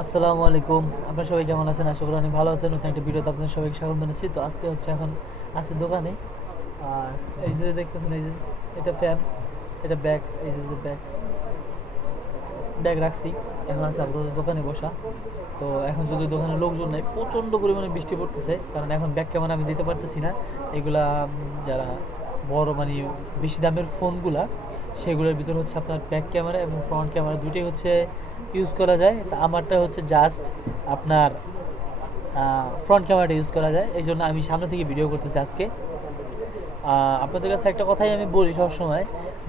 আসসালামু আলাইকুম। আপনারা সবাই কেমন আছেন? আশা করি অনেক ভালো আছেন। নতুন একটা ভিডিওতে আপনাদের সবাইকে স্বাগত জানাচ্ছি। তো আজকে হচ্ছে এখন আছে দোকানে। আর এই যে দেখতেছেন, এই যে এটা ফ্যান এটা ব্যাগ এই যে ব্যাগ ব্যাগ রাখছি। এখন আছে আপাতত দোকানে বসা। তো এখন যদি দোকানে লোকজন নেই প্রচণ্ড পরিমাণে বৃষ্টি পড়তেছে। কারণ এখন ব্যাগ ক্যামেরা আমি দিতে পারতেছি না। এগুলা যারা বড় মানে বেশি দামের ফোনগুলা সেগুলোর ভিতর হচ্ছে আপনার ব্যাক ক্যামেরা এবং ফ্রন্ট ক্যামেরা দুটোই হচ্ছে ইউজ করা যায়। তা আমারটা হচ্ছে জাস্ট আপনার ফ্রন্ট ক্যামেরাটা ইউজ করা যায়। এই জন্য আমি সামনে থেকে ভিডিও করতেছি আজকে। আপনাদের কাছে একটা কথাই আমি বলি সবসময়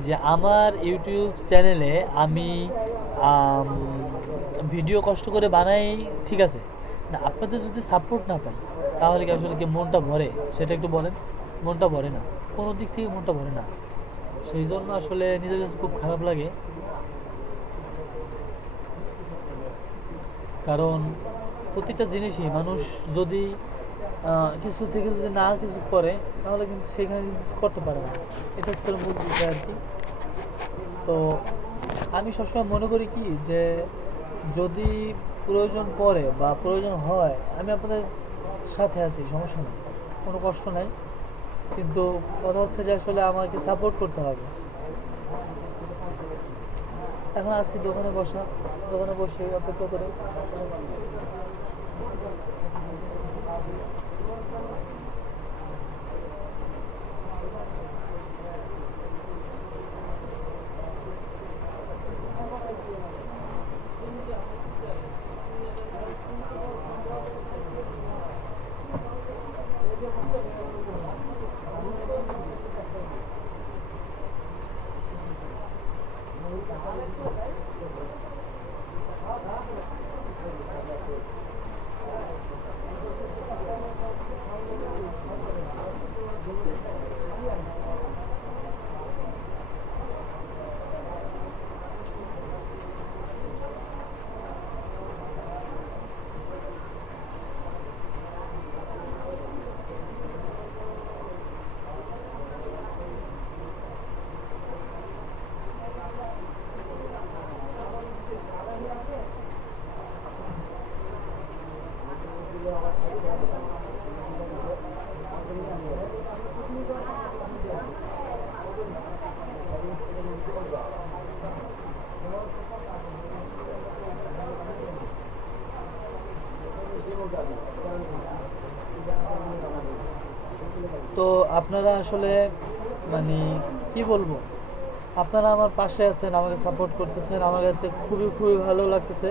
যে আমার ইউটিউব চ্যানেলে আমি ভিডিও কষ্ট করে বানাই, ঠিক আছে? না, আপনাদের যদি সাপোর্ট না পাই, তাহলে কি আসলে কি মনটা ভরে? সেটা একটু বলেন। মনটা ভরে না। কোনো দিক থেকে মনটা ভরে না। সেই জন্য আসলে নিজের কাছে খুব খারাপ লাগে। কারণ প্রতিটা জিনিসই মানুষ যদি কিছু থেকে যদি না কিছু করে, তাহলে কিন্তু সেখানে কিছু করতে পারে না। এটা হচ্ছে মূল বিষয় আর কি। তো আমি সবসময় মনে করি কি যে, যদি প্রয়োজন পড়ে বা প্রয়োজন হয়, আমি আপনাদের সাথে আছি, সমস্যা নেই, কোনো কষ্ট নাই। কিন্তু কথা হচ্ছে যে আসলে আমাকে সাপোর্ট করতে হবে। এখন আসি দোকানে বসা, দোকানে বসে অপেক্ষা করে। তো আপনারা আসলে মানে কি বলব? আপনারা আমার পাশে আছেন, আমাকে সাপোর্ট করতেছেন, আমার কাছে খুবই খুবই ভালো লাগতেছে।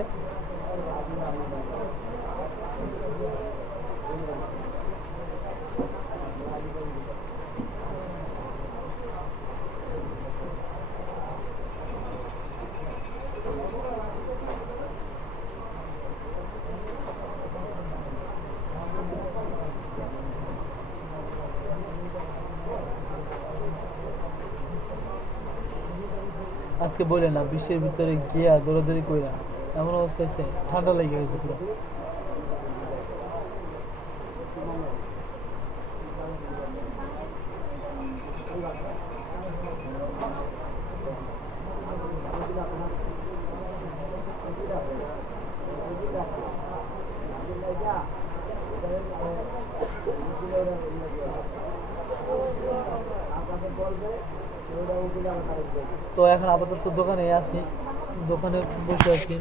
আজকে বলে না, বিশ্বের ভিতরে গিয়া দৌড়াদৌড়ি কইরা এমন অবস্থা হয়েছে ঠান্ডা লেগে গেছে পুরো। তো এখন আপাতত দোকানে আছি। দোকানে বসে আছি।